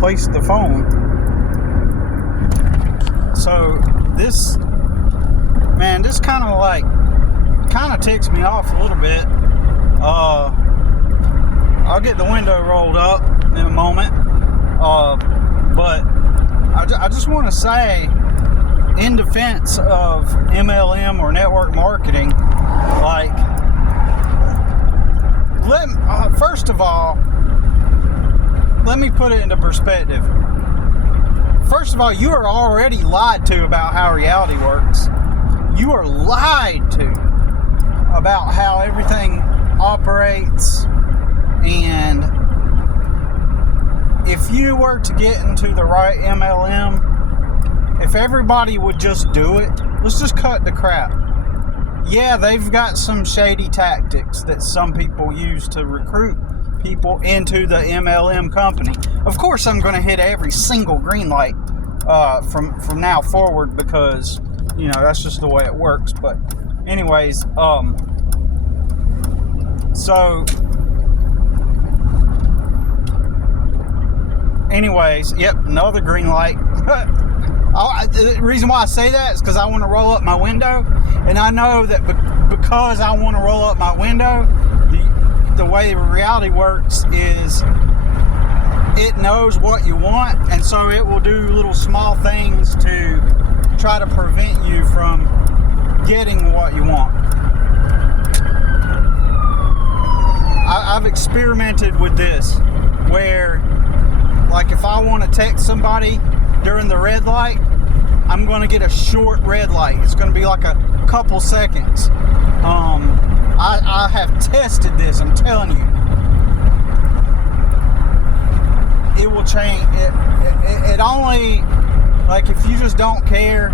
placed the phone. So this kind of ticks me off a little bit. I'll get the window rolled up in a moment. But I just want to say, in defense of MLM or network marketing, like, first of all, let me put it into perspective. First of all, you are already lied to about how reality works. You are lied to about how everything operates, and if you were to get into the right MLM, if everybody would just do it, let's just cut the crap. Yeah, they've got some shady tactics that some people use to recruit people into the MLM company. Of course, I'm going to hit every single green light from now forward, because, you know, that's just the way it works. But anyways, yep, another green light. The reason why I say that is because I want to roll up my window, and I know that because I want to roll up my window, the way reality works is it knows what you want, and so it will do little small things to try to prevent you from getting what you want. I've experimented with this, where, like, if I want to text somebody during the red light, I'm going to get a short red light. It's going to be like a couple seconds. I have tested this, I'm telling you. It will change. It only, like, if you just don't care,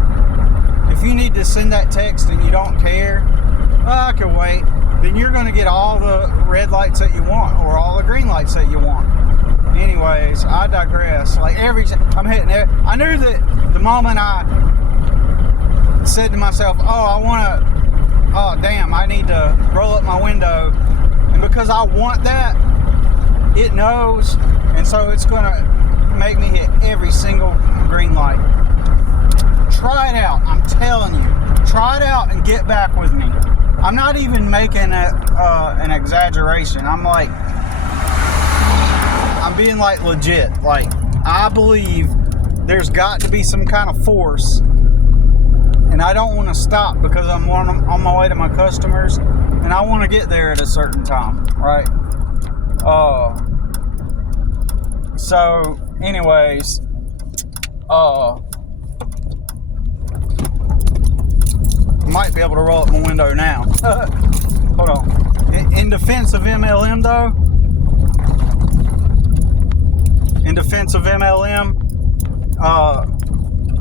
if you need to send that text and you don't care, I can wait, then you're going to get all the red lights that you want, or all the green lights that you want. Anyways, I digress. Like, I'm hitting it. I knew that the moment I said to myself, I need to roll up my window, and because I want that, it knows, and so it's going to make me hit every single green light. Try it out. I'm telling you. Try it out and get back with me. I'm not even making an exaggeration. I'm being like legit. Like, I believe there's got to be some kind of force, and I don't want to stop because I'm on my way to my customers, and I want to get there at a certain time, right? So anyways, might be able to roll up my window now. Hold on. In defense of MLM, though,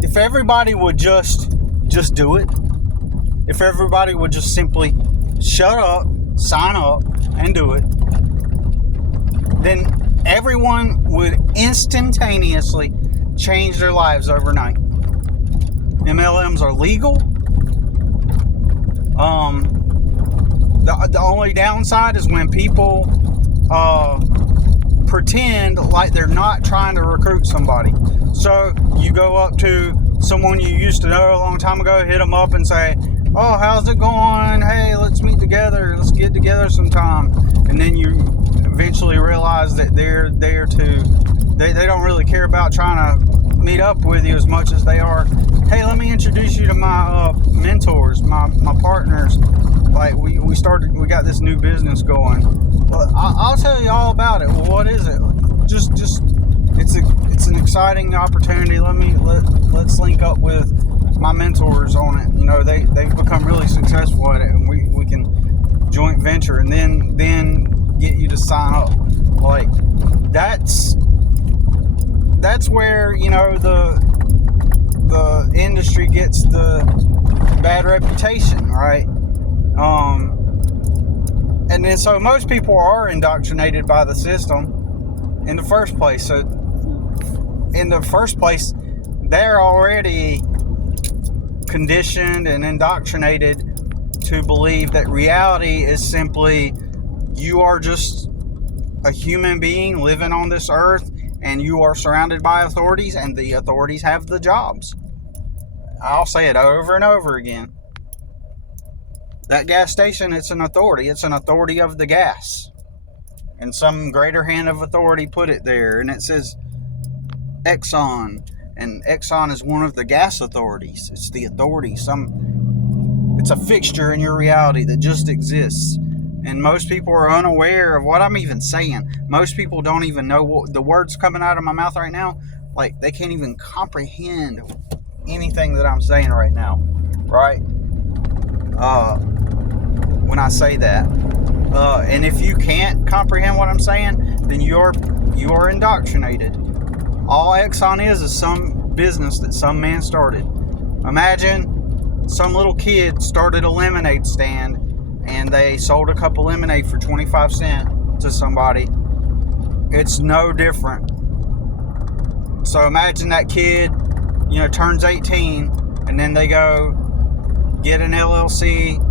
if everybody would just do it, if everybody would just simply shut up, sign up, and do it, then everyone would instantaneously change their lives overnight. MLMs are legal. The only downside is when people pretend like they're not trying to recruit somebody. So you go up to someone you used to know a long time ago, hit them up and say, "Oh, how's it going? Hey, let's meet together. Let's get together sometime." And then you eventually realize that they're there to, they don't really care about trying to meet up with you as much as they are, "Hey, let me introduce you to my mentors, my partners. Like, we got this new business going. Well, I'll tell you all about it." Well, what is it? Just it's an exciting opportunity. Let's link up with my mentors on it. You know, they've become really successful at it, and we can joint venture, and then get you to sign up. Like, that's where, you know, the industry gets the bad reputation, right? And then so most people are indoctrinated by the system in the first place. So in the first place, they're already conditioned and indoctrinated to believe that reality is simply, you are just a human being living on this earth, and you are surrounded by authorities, and the authorities have the jobs. I'll say it over and over again. That gas station, it's an authority. It's an authority of the gas. And some greater hand of authority put it there. And it says Exxon. And Exxon is one of the gas authorities. It's the authority. It's a fixture in your reality that just exists. And most people are unaware of what I'm even saying. Most people don't even know what the words coming out of my mouth right now. Like, they can't even comprehend anything that I'm saying right now. Right? When I say that. And if you can't comprehend what I'm saying, then you are indoctrinated. All Exxon is some business that some man started. Imagine some little kid started a lemonade stand and they sold a cup of lemonade for 25 cents to somebody. It's no different. So imagine that kid, turns 18 and then they go get an LLC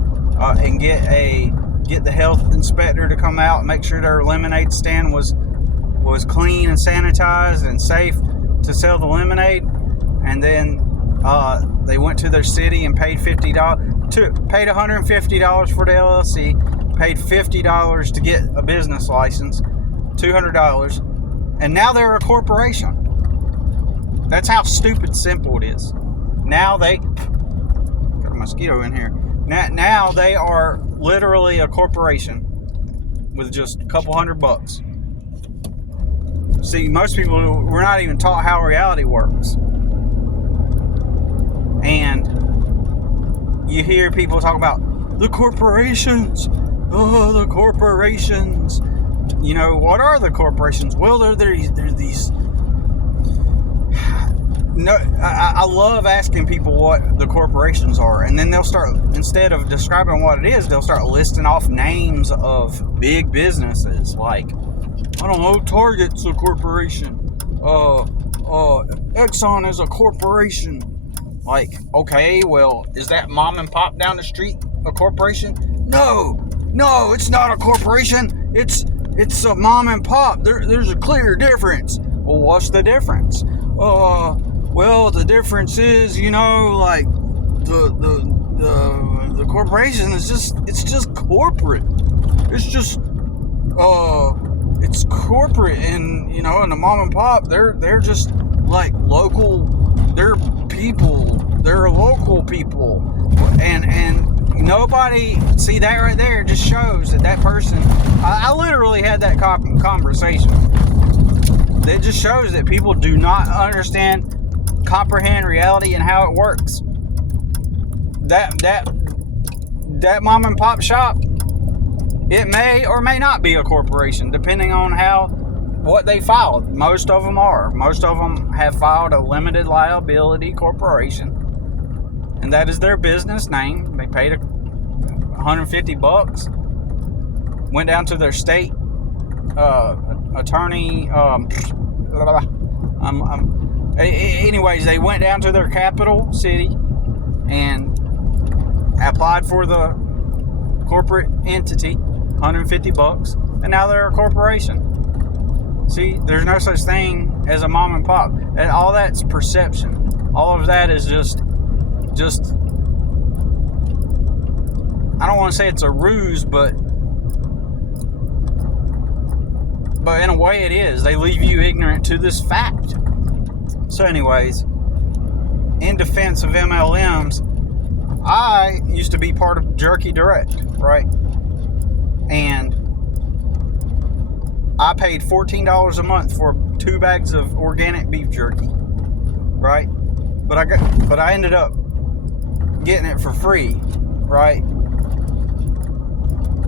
and get the health inspector to come out and make sure their lemonade stand was clean and sanitized and safe to sell the lemonade. And then they went to their city and paid paid $150 for the LLC, paid $50 to get a business license, $200, and now they're a corporation. That's how stupid simple it is. Now got a mosquito in here. Now they are literally a corporation with just a couple $100. See, most people, we're not even taught how reality works. And you hear people talk about the corporations. Oh, the corporations. What are the corporations? Well, they're these. No, I love asking people what the corporations are, and then they'll start, instead of describing what it is, they'll start listing off names of big businesses. Like, I don't know, Target's a corporation. Exxon is a corporation. Like, okay, well, is that mom and pop down the street a corporation? No, it's not a corporation. It's a mom and pop. There's a clear difference. Well, what's the difference? Well, the difference is, like the corporation is just corporate. It's just it's corporate, and and the mom and pop, they're just like local. They're people. They're local people, and nobody, see, that right there just shows that person. I literally had that conversation. It just shows that people do not comprehend reality and how it works. That mom and pop shop, it may or may not be a corporation, depending on what they filed. Most of them are. Most of them have filed a limited liability corporation, and that is their business name. They paid $150, went down to their state attorney. Anyways, they went down to their capital city and applied for the corporate entity, $150, and now they're a corporation. See, there's no such thing as a mom and pop. And all that's perception. All of that is just I don't want to say it's a ruse, but in a way it is. They leave you ignorant to this fact. So anyways, in defense of MLMs, I used to be part of Jerky Direct, right? And I paid $14 a month for 2 bags of organic beef jerky, right? But I ended up getting it for free, right?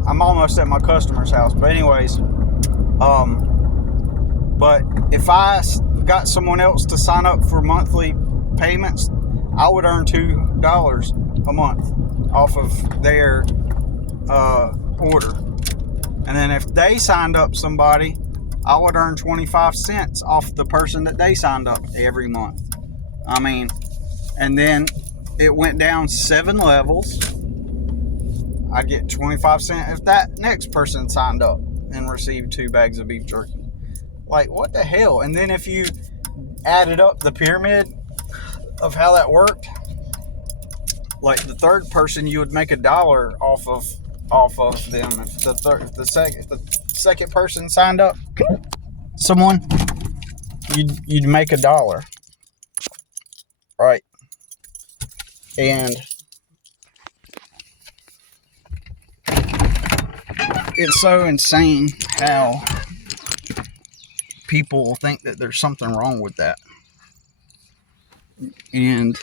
I'm almost at my customer's house, but anyways, but if I got someone else to sign up for monthly payments, I would earn $2 a month off of their order. And then if they signed up somebody, I would earn 25 cents off the person that they signed up every month. I mean, and then it went down 7 levels. I'd get 25 cents if that next person signed up and received 2 bags of beef jerky. Like, what the hell? And then if you added up the pyramid of how that worked, like the third person, you would make $1 off of them. If the second person signed up someone, you'd make $1, right? And it's so insane how people think that there's something wrong with that. And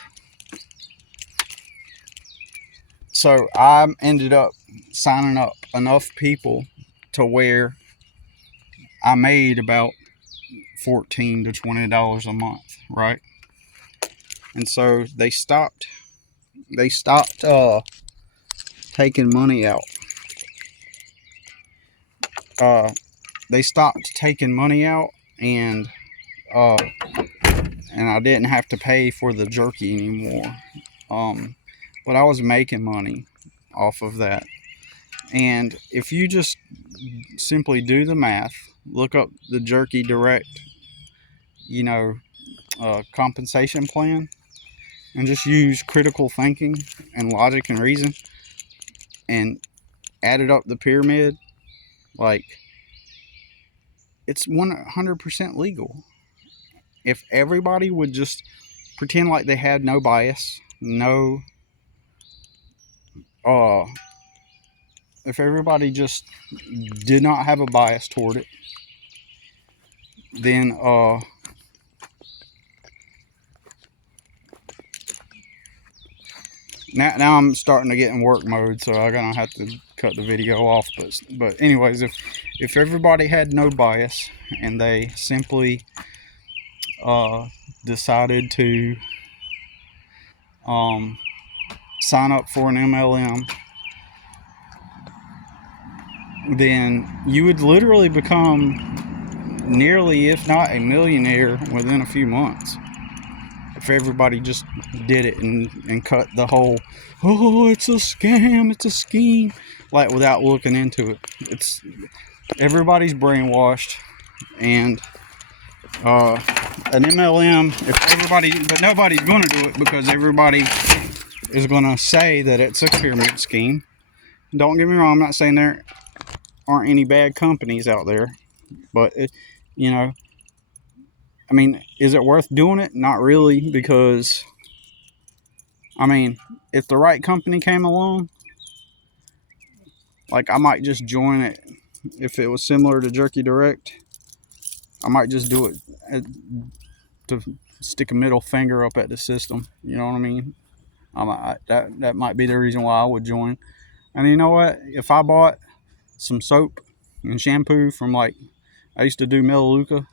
so I ended up signing up enough people to where I made about $14 to $20 a month, right? And so they stopped taking money out. They stopped taking money out, and I didn't have to pay for the jerky anymore. But I was making money off of that. And if you just simply do the math, look up the Jerky Direct, compensation plan, and just use critical thinking and logic and reason, and added up the pyramid, like, it's 100% legal. If everybody would just pretend like they had no bias, if everybody just did not have a bias toward it, then now I'm starting to get in work mode, so I'm gonna have to cut the video off. But anyways, if everybody had no bias and they simply decided to sign up for an MLM, then you would literally become nearly, if not a millionaire, within a few months. If everybody just did it and cut the whole, oh, it's a scam, it's a scheme, like, without looking into it. Everybody's brainwashed, and an MLM, but nobody's going to do it, because everybody is going to say that it's a pyramid scheme. Don't get me wrong, I'm not saying there aren't any bad companies out there, but is it worth doing it? Not really, because if the right company came along, like, I might just join it. If it was similar to Jerky Direct, I might just do it to stick a middle finger up at the system. You know what I mean? That might be the reason why I would join. And you know what? If I bought some soap and shampoo from, like, I used to do Melaleuca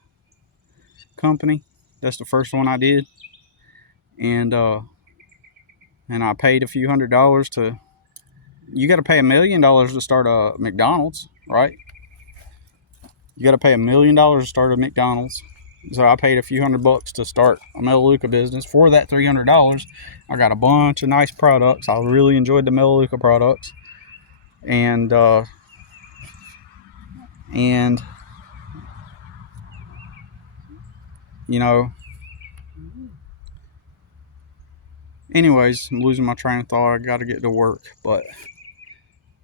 company. That's the first one I did. And I paid a few $100s to. You got to pay $1 million to start a McDonald's, right? You got to pay $1 million to start a McDonald's. So I paid a few $100 to start a Melaleuca business. For that $300, I got a bunch of nice products. I really enjoyed the Melaleuca products, and anyways, I'm losing my train of thought. I got to get to work. But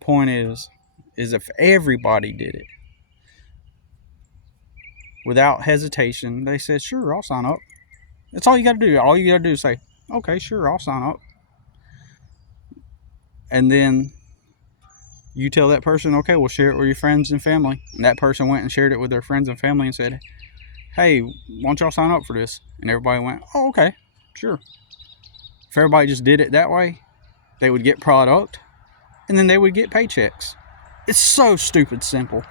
point is if everybody did it without hesitation, they said, sure, I'll sign up. That's all you got to do. All you got to do is say, okay, sure, I'll sign up. And then you tell that person, okay, we'll share it with your friends and family. And that person went and shared it with their friends and family and said, hey, why don't y'all sign up for this? And everybody went, oh, okay, sure. If everybody just did it that way, they would get product, and then they would get paychecks. It's so stupid simple.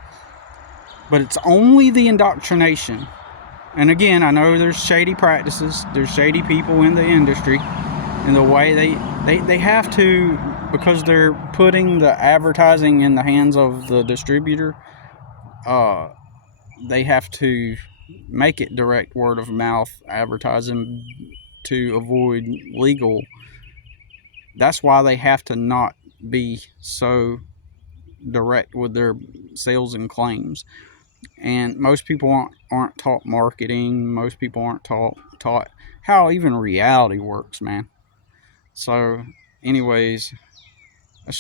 But it's only the indoctrination. And again, I know there's shady practices. There's shady people in the industry. And the way they have to, because they're putting the advertising in the hands of the distributor, they have to make it direct word of mouth advertising to avoid legal. That's why they have to not be so direct with their sales and claims. And most people aren't taught marketing. Most people aren't taught how even reality works, man. So, anyways, I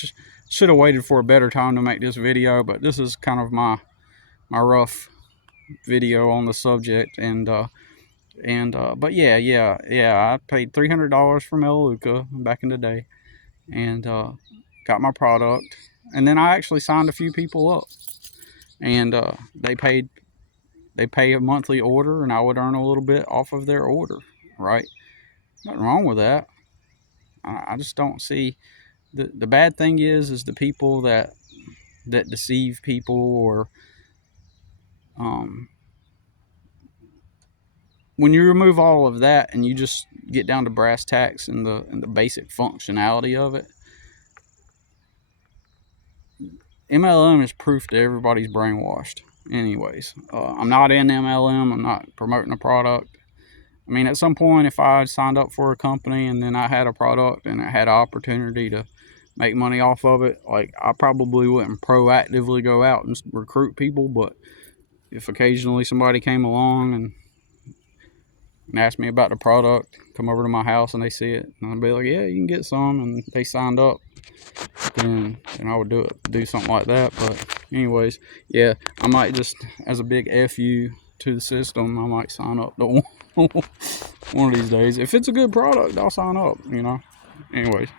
should have waited for a better time to make this video, but this is kind of my rough video on the subject. But yeah, I paid $300 from Melaleuca back in the day, and got my product, and then I actually signed a few people up, and they pay a monthly order, and I would earn a little bit off of their order, right? Nothing wrong with that. I just don't see the bad thing is the people that deceive people, or when you remove all of that and you just get down to brass tacks and the basic functionality of it, MLM is proof that everybody's brainwashed. Anyways, I'm not in MLM. I'm not promoting a product. I mean, at some point, if I signed up for a company and then I had a product and I had an opportunity to make money off of it, like, I probably wouldn't proactively go out and recruit people. But if occasionally somebody came along and asked me about the product, come over to my house and they see it, and I'd be like, yeah, you can get some, and they signed up, then I would do something like that. But anyways, yeah, I might just, as a big FU to the system, I might sign up to one of these days. If it's a good product, I'll sign up, Anyways.